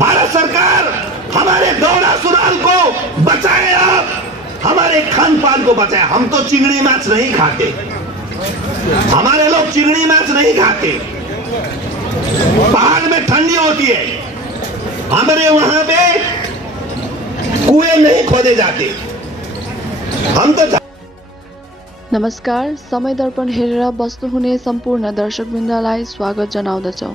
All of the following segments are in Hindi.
भारत सरकार हमारे दोहरा सुराल को बचाए, हमारे खान पान को बचाए। हम तो चिंगड़ी माछ नहीं खाते, हमारे लोग चिंगड़ी माछ नहीं खाते। पहाड़ में ठंडी होती है, हमारे वहां पे कुएं नहीं खोदे जाते। हम तो नमस्कार, समय दर्पण हेरेर बस्नुहुने सम्पूर्ण दर्शकवृन्दलाई स्वागत जनाउँदछौं।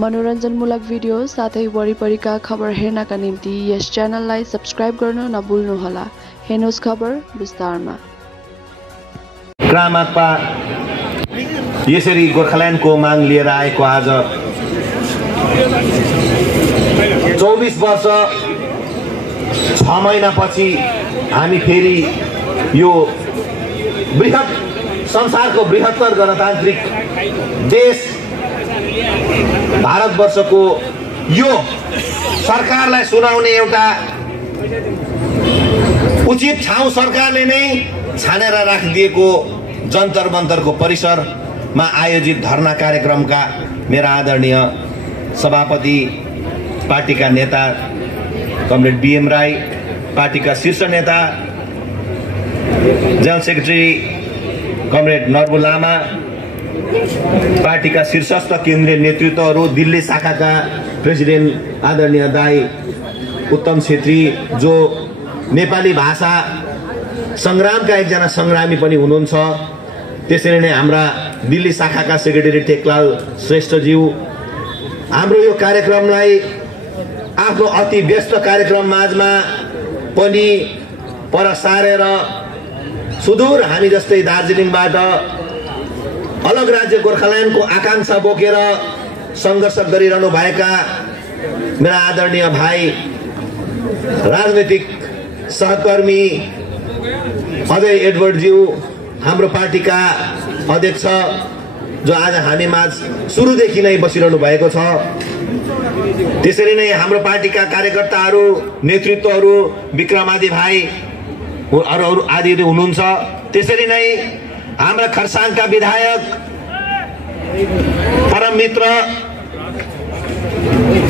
मनोरञ्जनमूलक भिडियो साथै वरिपरिका खबर हेर्नका निम्ति यस च्यानललाई सब्स्क्राइब गर्न नभुल्नुहोला। हेर्नुहोस् खबर विस्तारमा। क्रामाकपा यसरी गोर्खाल्यान्डको माग लिएर आएको आज 24 वर्ष 6 महिनापछि हामी फेरि यो बृहत संसारको बृहत्तर गणतान्त्रिक देश भारतवर्षको यो सरकारलाई सुनाउने एउटा उचित ठाउँ सरकारले नै छानेर राखिदिएको जन्तर मन्तरको परिसरमा आयोजित धरना कार्यक्रमका मेरा आदरणीय सभापति, पार्टीका नेता कमरेड बीएम राई, पार्टीका शीर्ष नेता general secretary comrade Norbu Lama, पार्टीका शीर्षस्थ केन्द्रीय नेतृत्वहरू, दिल्ली शाखाका प्रेसिडेन्ट आदरणीय दाई उत्तम छेत्री, जो नेपाली भाषा संग्रामका एकजना संग्रामी पनि हुनुहुन्छ, त्यसरी नै हाम्रा दिल्ली शाखाका सेक्रेटरी टेकलाल श्रेष्ठज्यू, हाम्रो यो कार्यक्रमलाई आफ्नो अति व्यस्त कार्यक्रम माझमा पनि पर सारेर सुदूर हामी जस्तै दार्जिलिङबाट अलग राज्य गोर्खाल्यान्डको आकांक्षा बोकेर संघर्ष गरिरहनु भएका मेरा आदरणीय भाइ राजनीतिक सहकर्मी अजय एडवर्डज्यू, हाम्रो पार्टीका अध्यक्ष जो आज हामी माझ सुरुदेखि नै बसिरहनु भएको छ, त्यसरी नै हाम्रो पार्टीका कार्यकर्ताहरू, नेतृत्वहरू, विक्रमादि भाइ अरू आदि हुनुहुन्छ, त्यसरी नै हाम्रा खरसाङका विधायक परम मित्र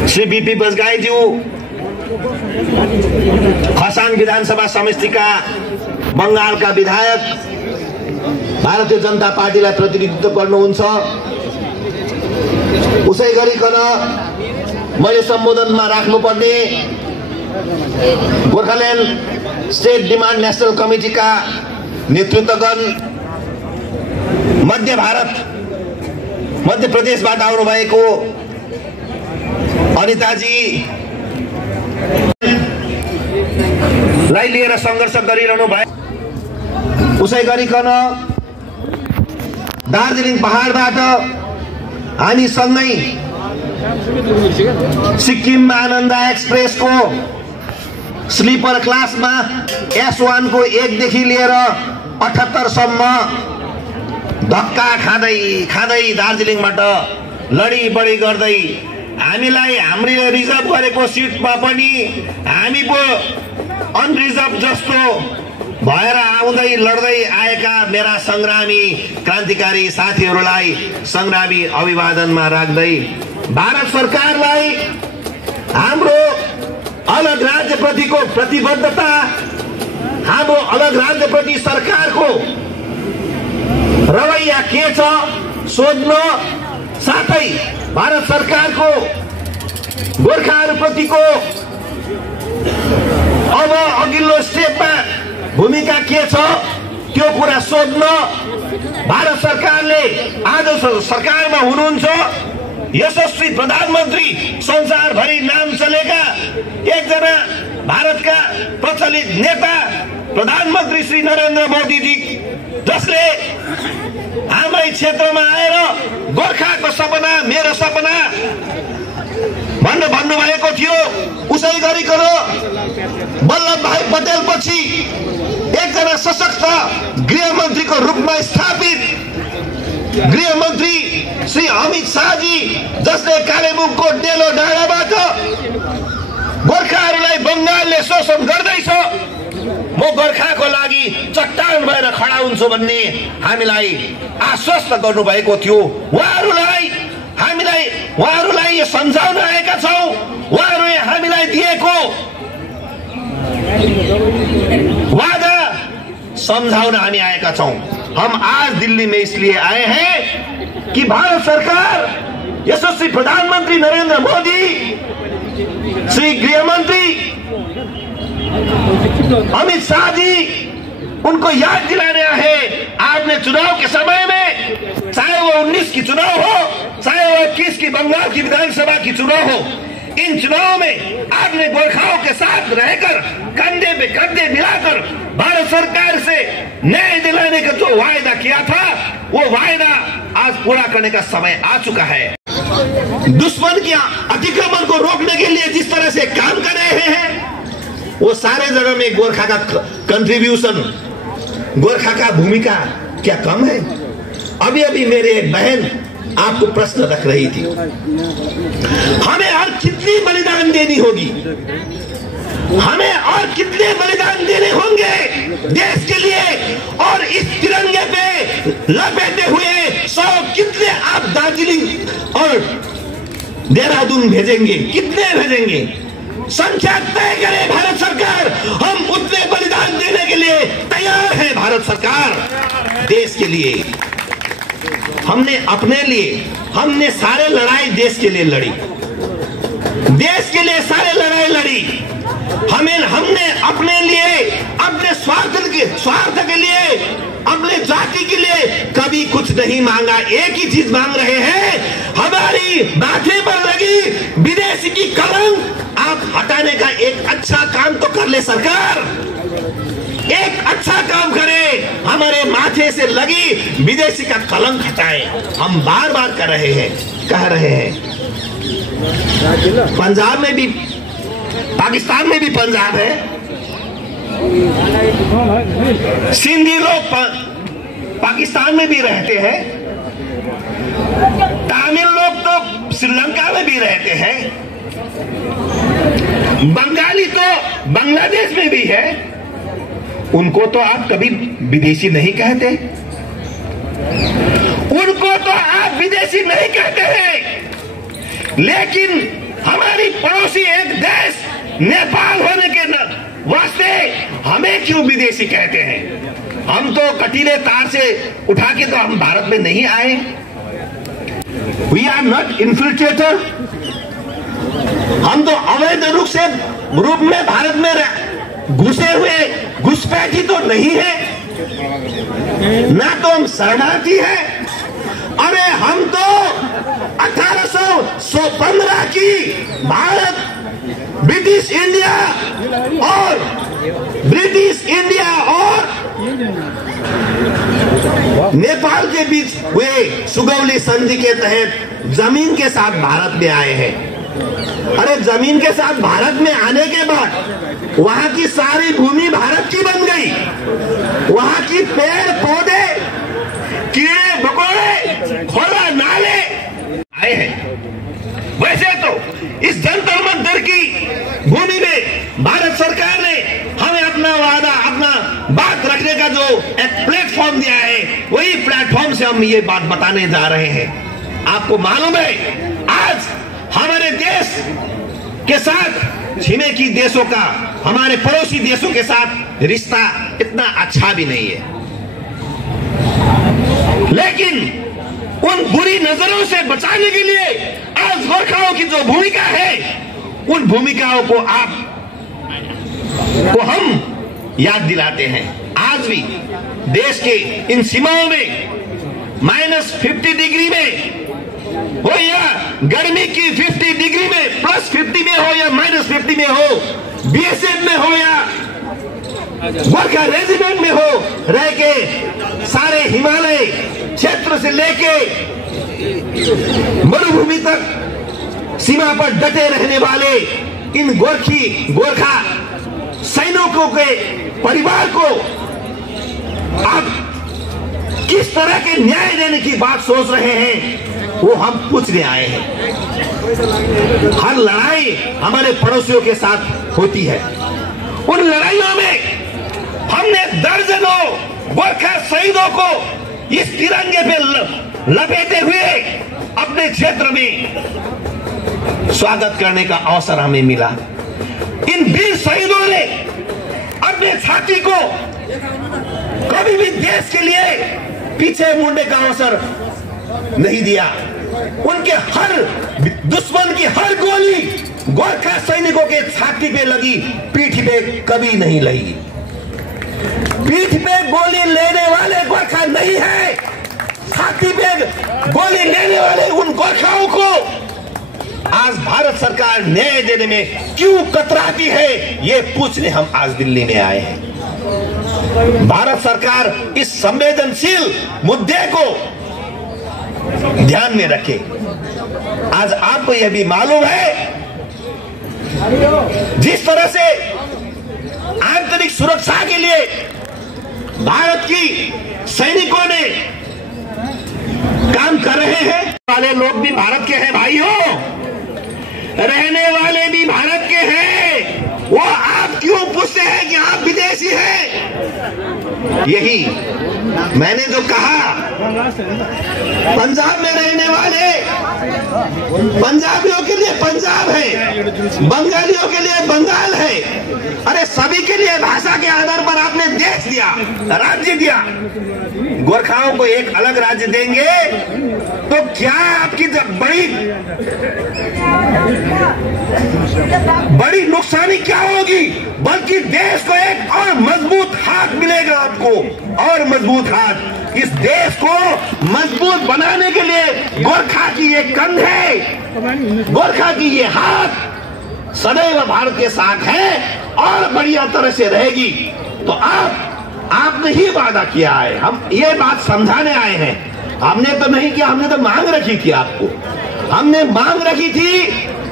श्री बीपी बजगाईज्यू, खरसाङ विधानसभा समष्टिका बङ्गालका विधायक, भारतीय जनता पार्टीलाई प्रतिनिधित्व गर्नुहुन्छ। उसै गरिकन मैले सम्बोधनमा राख्नुपर्ने गोर्खाल्यान्ड स्टेट डिमान्ड नेशनल कमिटीका नेतृत्वगण, मध्य प्रदेशबाट आउनुभएको अनिताजी लाई लिएर संघर्ष गरिरहनु भयो। उसै गरिकन दार्जिलिङ पहाडबाट हामी सँगै सिक्किम आनन्द एक्सप्रेसको स्लिपर क्लासमा S1 को 1 देखि लिएर 78 सम्म धक्का खाँदै दार्जिलिङबाट लडी बढी गर्दै हामीलाई हामीले रिजर्भ गरेको सिटमा पनि हामी पो अनरिजर्भ जस्तो भएर आउँदै लड्दै आएका मेरा संग्रामी क्रान्तिकारी साथीहरूलाई संग्रामी अभिवादनमा राख्दै भारत सरकारलाई हाम्रो अलग राज्यप्रतिको प्रतिबद्धता, हाम्रो अलग राज्यप्रति सरकारको रवैया के छ सोध्न, साथै भारत सरकारको गोर्खाहरूप्रतिको अब अघिल्लो स्टेपमा भूमिका के छ त्यो कुरा सोध्न भारत सरकारले आज सरकारमा हुनुहुन्छ यशस्वी प्रधानमन्त्री, संसारभरि नाम चलेका एकजना भारतका प्रचलित नेता प्रधानमन्त्री श्री नरेन्द्र मोदीजी, जसले हाम्रै क्षेत्रमा आएर गोर्खाको सपना मेरो सपना भन्नुभएको थियो। उसै गरिकन वल्लभ भाइ पटेल पछि एकजना सशक्त गृहमन्त्रीको रूपमा स्थापित गृहमन्त्री श्री अमित शाहजी, जसले कालेबुङको डेलो डाँडाबाट गोर्खाहरूलाई बङ्गालले शोषण गर्दैछ, म गोर्खाको लागि चट्टान भएर खडा हुन्छु भन्ने हामीलाई आश्वस्त गर्नुभएको थियो। उहाँहरूलाई यो सम्झाउन आएका छौँ। उहाँहरू वादा सम्झाउन हामी आएका छौं। हम आज दिल्ली में इसलिए आए हैं कि भारत सरकार, यशस्वी प्रधानमंत्री नरेंद्र मोदी, श्री गृह मंत्री अमित शाह जी, उनको याद दिलाने है आपने चुनाव के समय में, चाहे वो 19 की चुनाव हो, चाहे वो 21 की बंगाल की विधानसभा की चुनाव हो, इन चुनाव में आपने गोरखाओं के साथ रहकर कंधे पे कंधे मिलाकर भारत सरकार से न्याय दिलाने का जो वायदा किया था, वो वायदा आज पूरा करने का समय आ चुका है। दुश्मन के अतिक्रमण को रोकने के लिए जिस तरह से काम कर रहे हैं, वो सारे जगह में गोरखा का कंट्रीब्यूशन, गोरखा का भूमिका क्या कम है? अभी अभी मेरी एक बहन आपको प्रश्न रख रही थी, हमें और कितनी बलिदान देनी होगी, हमें और कितने बलिदान देने होंगे देश के लिए, और इस तिरंगे पे लपेटे हुए 100 कितने आप दार्जिलिंग और देहरादून भेजेंगे, कितने भेजेंगे? संख्या तय करे भारत सरकार, हम उतने बलिदान देने के लिए तैयार है। भारत सरकार देश के लिए, हमने अपने लिए, हमने सारे लड़ाई देश के लिए लड़ी, देश के लिए सारे लड़ाई लड़ी। हमने अपने लिए, अपने स्वार्थ के लिए, अपने जाति के लिए कभी कुछ नहीं मांगा। एक ही चीज मांग रहे हैं, हमारी माथे पर लगी विदेशी की कलंक आप हटाने का एक अच्छा काम तो कर ले सरकार, एक अच्छा काम करे, हमारे माथे से लगी विदेशी का कलंक हटाए। हम बार बार कह रहे हैं। पंजाब में भी, पाकिस्तान में भी पंजाब है, सिंधी लोग पाकिस्तान में भी रहते हैं, तमिल लोग तो श्रीलंका में भी रहते हैं, बंगाली तो बांग्लादेश में भी है। उनको तो आप कभी विदेशी नहीं कहते, उनको तो आप विदेशी नहीं कहते हैं, लेकिन हमारी पड़ोसी एक देश नेपाल होने के वास्ते हमें क्यों विदेशी कहते हैं? हम तो कटीले तार से उठा के तो हम भारत में नहीं आए। वी आर नॉट इन्फिल्ट्रेटर, हम तो अवैध रूप में भारत में घुसे हुए घुसपैठी तो नहीं है, ना तो हम शरणार्थी हैं। अरे हम तो 1815 की भारत, ब्रिटिश इंडिया और नेपाल के बीच हुए सुगौली संधि के तहत जमीन के साथ भारत में आए हैं। अरे जमीन के साथ भारत में आने के बाद वहां की सारी भूमि भारत की बन गई, वहां की पेड़ पौधे, कीड़े मकोड़े, खोला नाले आए हैं। वैसे तो इस जंतर मंतर की भूमि में भारत सरकार ने हमें अपना वादा, अपना बात रखने का जो एक प्लेटफॉर्म दिया है, वही प्लेटफॉर्म से हम ये बात बताने जा रहे हैं। आपको मालूम है, आज हमारे देश के साथ छिमेकी देशों का, हमारे पड़ोसी देशों के साथ रिश्ता इतना अच्छा भी नहीं है, लेकिन उन बुरी नजरों से बचाने के लिए आज गोरखाओं की जो भूमिका है, उन भूमिकाओं को हम याद दिलाते हैं। आज भी देश के इन सीमाओं में -50 डिग्री में हो या गर्मी की 50 डिग्री में, +50 में हो या -50 में हो, बीएसएफ में हो या गोरखा रेजिमेंट में हो, रह के सारे हिमालय क्षेत्र से लेके मरुभूमि तक सीमा पर डटे रहने वाले इन गोरखा सैनिकों के परिवार को आप किस तरह के न्याय देने की बात सोच रहे हैं, वो हम पूछने आए हैं। हर लड़ाई हमारे पड़ोसियों के साथ होती है, उन लड़ाइयों में हमने दर्जनों गोरखा शहीदों को इस तिरंगे पे लपेटे हुए अपने क्षेत्र में स्वागत करने का अवसर हमें मिला। इन वीर शहीदों ने अपने छाती को कभी भी देश के लिए पीछे मुड़ने का अवसर नहीं दिया। उनके हर दुश्मन की हर गोली गोरखा सैनिकों के छाती पे लगी, पीठ पे कभी नहीं लगी। पीठ पे गोली लेने वाले गोरखा नहीं है, छाती पे गोली लेने वाले उन गोरखाओं को आज भारत सरकार न्याय देने में क्यों कतराती है, ये पूछने हम आज दिल्ली में आए हैं। भारत सरकार इस संवेदनशील मुद्दे को ध्यान में रखे। आज आपको यह भी मालूम है, जिस तरह से आंतरिक सुरक्षा के लिए भारत की सैनिकों ने काम कर रहे हैं, वाले लोग भी भारत के हैं भाइयों, रहने वाले भी भारत के हैं। वो आप क्यों पूछते हैं कि आप विदेशी हैं? यही मैंने जो कहा, पंजाब में रहने वाले पंजाबियों के लिए पंजाब है, बंगालियों के लिए बंगाल है। अरे सभी के लिए भाषा के आधार पर आपने देश दिया, राज्य दिया। गोरखाओं को एक अलग राज्य देंगे तो क्या आपकी बड़ी नुकसानी क्या होगी, बल्कि देश को एक और मजबूत हाथ मिलेगा आपको, और मजबूत हाथ। इस देश को मजबूत बनाने के लिए गोरखा की ये कंध है, गोरखा की ये हाथ सदैव भारत के साथ है और बढ़िया तरह से रहेगी। तो आपने ही वादा किया है, हम ये बात समझाने आए हैं। हमने तो नहीं किया, हमने तो मांग रखी थी आपको, हमने मांग रखी थी,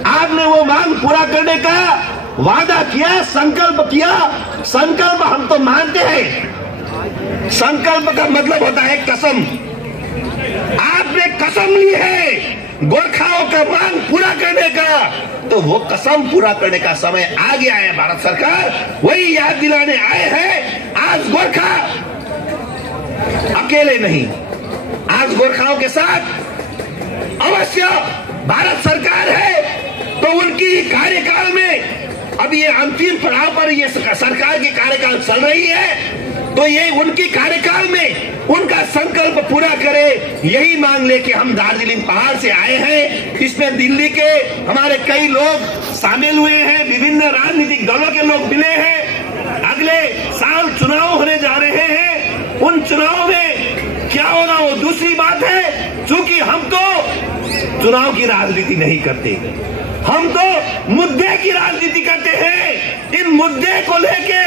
आपने वो मांग पूरा करने का वादा किया, संकल्प किया। संकल्प हम तो मानते हैं, संकल्प का मतलब होता है कसम। आपने कसम ली है गोरखाओं का मांग पूरा करने का, तो वो कसम पूरा करने का समय आ गया है। भारत सरकार वही याद दिलाने आए हैं। आज गोरखा अकेले नहीं, आज गोरखाओं के साथ अवश्य भारत सरकार है। तो उनकी कार्यकाल में अब ये अंतिम पड़ाव पर ये सरकार की कार्यकाल चल रही है, तो ये उनकी कार्यकाल में उनका संकल्प पूरा करे, यही मांग लेके हम दार्जिलिंग पहाड़ से आए हैं। इसमें दिल्ली के हमारे कई लोग शामिल हुए हैं, विभिन्न राजनीतिक दलों के लोग मिले हैं। अगले साल चुनाव होने जा रहे हैं, उन चुनाव में क्या होगा वो दूसरी बात है। चूंकि हम तो चुनाव की राजनीति नहीं करते, हम तो मुद्दे की राजनीति करते हैं। इन मुद्दे को लेके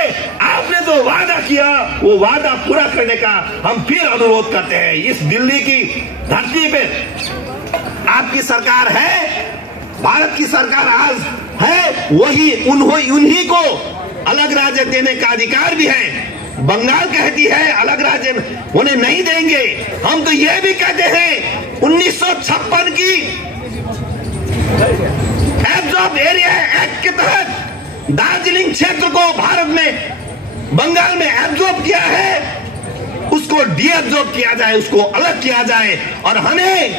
आपने जो वादा किया, वो वादा पूरा करने का हम फिर अनुरोध करते हैं। इस दिल्ली की धरती पे आपकी सरकार है, भारत की सरकार आज है, वही उन्हीं को अलग राज्य देने का अधिकार भी है। बंगाल कहती है अलग राज्य उन्हें नहीं देंगे। हम तो ये भी कहते हैं 1956 की एब्जॉर्ब एरिया एक्ट के तहत दार्जिलिंग क्षेत्र को भारत में बंगाल में एब्जॉर्ब किया है, उसको डीएब्जॉर्ब किया जाए, उसको अलग किया जाए और हमें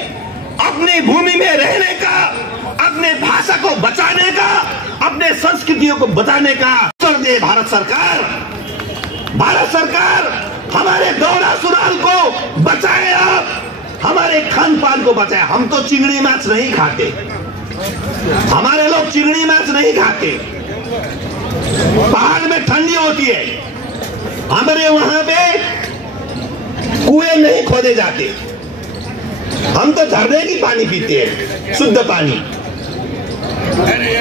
अपनी भूमि में रहने का, अपने भाषा को बचाने का, अपने संस्कृतियों को बचाने का अवसर दे भारत सरकार। भारत सरकार हमारे दोहरा सुराल को बचाए, आप हमारे खान पान को बचाए। हम तो चिंगड़ी माछ नहीं खाते, हमारे लोग चिंगड़ी माछ नहीं खाते। पहाड़ में ठंडी होती है, हमारे वहां पे कुएं नहीं खोदे जाते, हम तो झरने की पानी पीते हैं, शुद्ध पानी।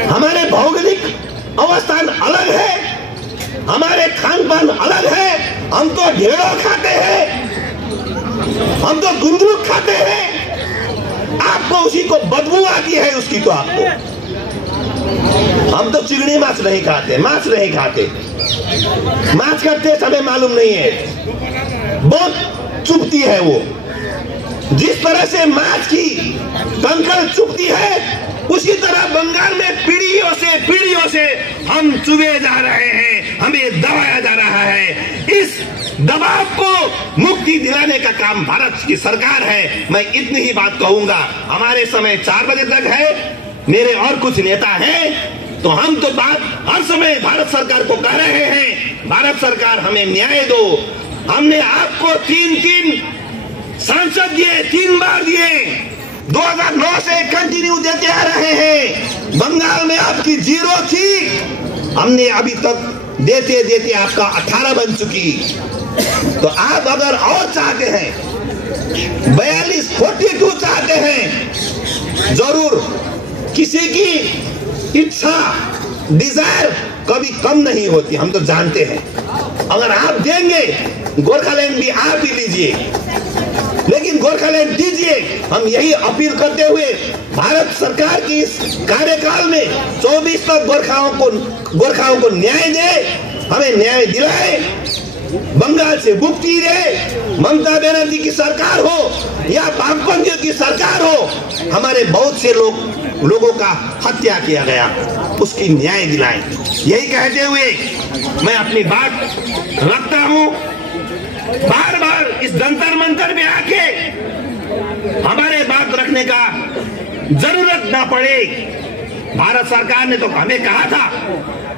हमारे भौगोलिक अवस्थान अलग है, हमारे खान पान अलग है। हम तो ढेड़ो खाते हैं, हम तो गुंदरुक खाते हैं, आपको उसी को बदबू आती है उसकी। तो आपको हम तो चिंगड़ी माछ नहीं खाते, माछ नहीं खाते, माछ करते समय मालूम नहीं है, बहुत चुभती है वो। जिस तरह से माछ की कंकड़ चुभती है, उसी तरह बंगाल में पीढ़ियों से हम चुभे जा रहे हैं, हमें दबाया जा रहा है। इस दबाव को मुक्ति दिलाने का काम भारत की सरकार है। मैं इतनी ही बात कहूंगा। हमारे समय 4 बजे तक है, मेरे और कुछ नेता हैं, तो हम तो बात हर समय भारत सरकार को कह रहे हैं, भारत सरकार हमें न्याय दो। हमने आपको 3 सांसद दिए, 3 बार दिए, 2009 से कंटिन्यू देते आ रहे हैं। बंगाल में आपकी 0 थी, हमने अभी तक देते देते आपका 18 बन चुकी। तो आप अगर और चाहते हैं, 42 चाहते हैं, जरूर किसी की इच्छा, डिजायर कभी कम नहीं होती, हम तो जानते हैं। अगर आप देंगे, गोरखालैंड भी आप ही लीजिए, लेकिन गोरखालैंड दीजिए। हम यही अपील करते हुए भारत सरकार की इस कार्यकाल में 24 तक गोरखाओं को न्याय दे, हमें न्याय दिलाए, बंगाल से मुक्ति दे। ममता बनर्जी की सरकार हो या वामपंथियों की सरकार हो, हमारे बहुत से लोगों का हत्या किया गया, उसकी न्याय दिलाएं। यही कहते हुए मैं अपनी बात रखता हूं। बार बार इस जंतर मंतर में आके हमारे बात रखने का जरूरत ना पड़े। भारत सरकार ने तो हमें कहा था,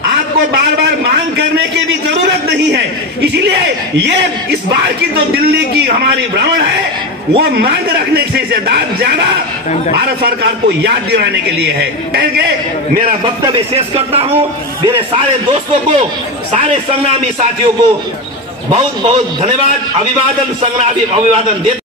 आपको बार बार मांग करने की भी जरूरत नहीं है। इसलिए ये इस बार की जो दिल्ली की हमारी भ्रमण है, वो मांग रखने से ज्यादा भारत सरकार को याद दिलाने के लिए है। कह मेरा वक्तव्य शेष करता हूं। मेरे सारे दोस्तों को, सारे संग्रामी साथियों को बहुत बहुत धन्यवाद, अभिवादन, संग्रामी अभिवादन देते।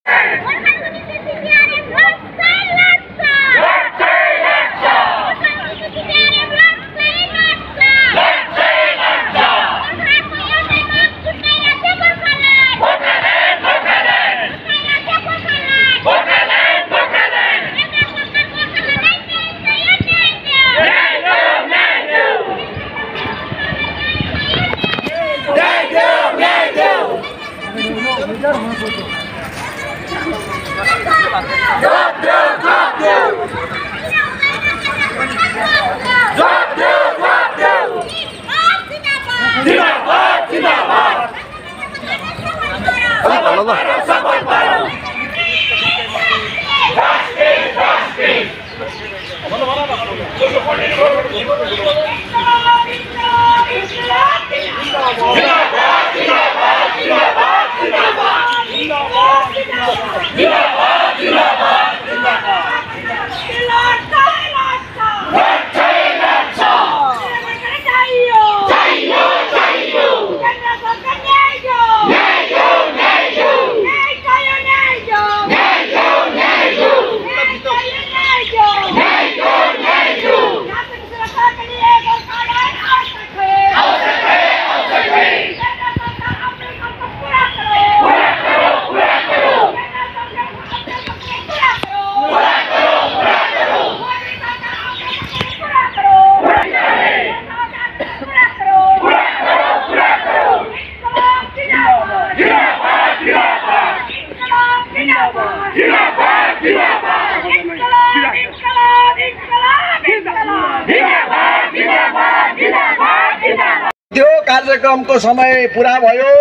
त्यो कार्यक्रमको समय पुरा भयो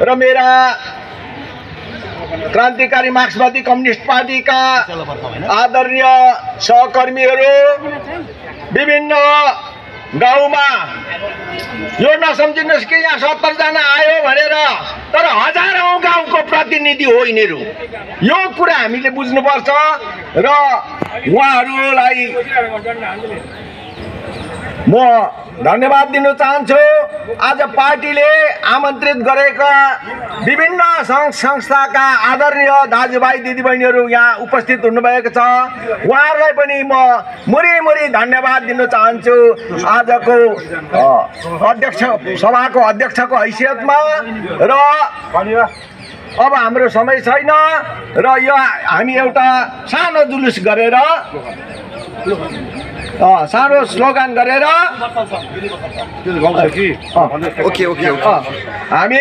र मेरा क्रान्तिकारी मार्क्सवादी कम्युनिस्ट पार्टीका आदरणीय सहकर्मीहरू विभिन्न गाउँमा यो नसम्झिनुहोस् कि यहाँ 70 जना आयो भनेर, तर हजारौं गाउँको प्रतिनिधि हो यिनीहरू। यो कुरा हामीले बुझ्नुपर्छ र उहाँहरूलाई म धन्यवाद दिन चाहन्छु। आज पार्टीले आमन्त्रित गरेका विभिन्न सङ्घ संस्थाका आदरणीय दाजुभाइ दिदीबहिनीहरू यहाँ उपस्थित हुनुभएको छ, उहाँहरूलाई पनि म मुरी धन्यवाद दिन चाहन्छु। आजको अध्यक्ष सभाको अध्यक्षको हैसियतमा र अब हाम्रो समय छैन र यो हामी एउटा सानो जुलुस गरेर सानो स्लोगन गरेर हामी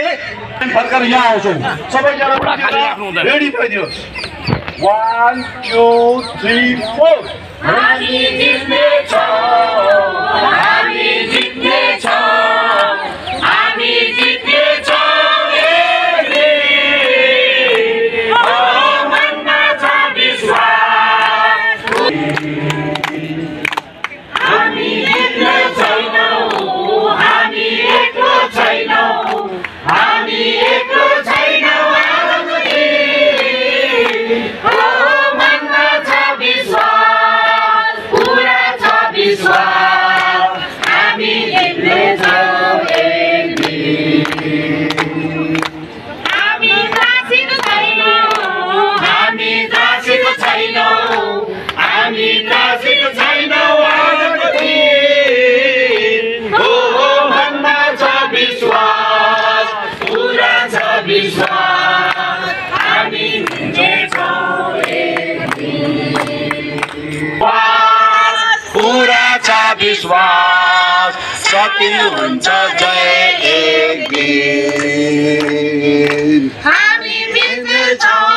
फर्केर यहाँ आउँछौँ। सबैजना रेडी भइदियोस्। 1 2 3 4 हामी जित्नेछौँ, हामी जित्नेछौँ, हामी जित्नेछौँ। हामी जित्नेछौँ। हामी जित्नेछौँ एक दिन। पूरा छ विश्वास सत्य हुन्छ जय एक दिन। हामी जित्नेछौँ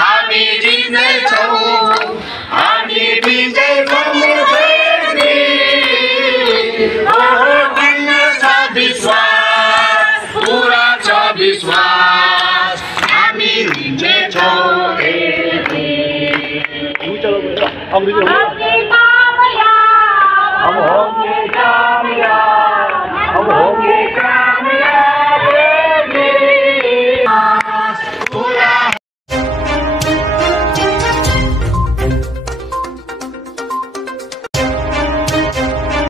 हामी जित्नेछौँ हामी विजय गर्नेछौँ एक दिन। पूर्ण छ विश्वास पूरा छ विश्वास हामी जित्नेछौँ एक दिन।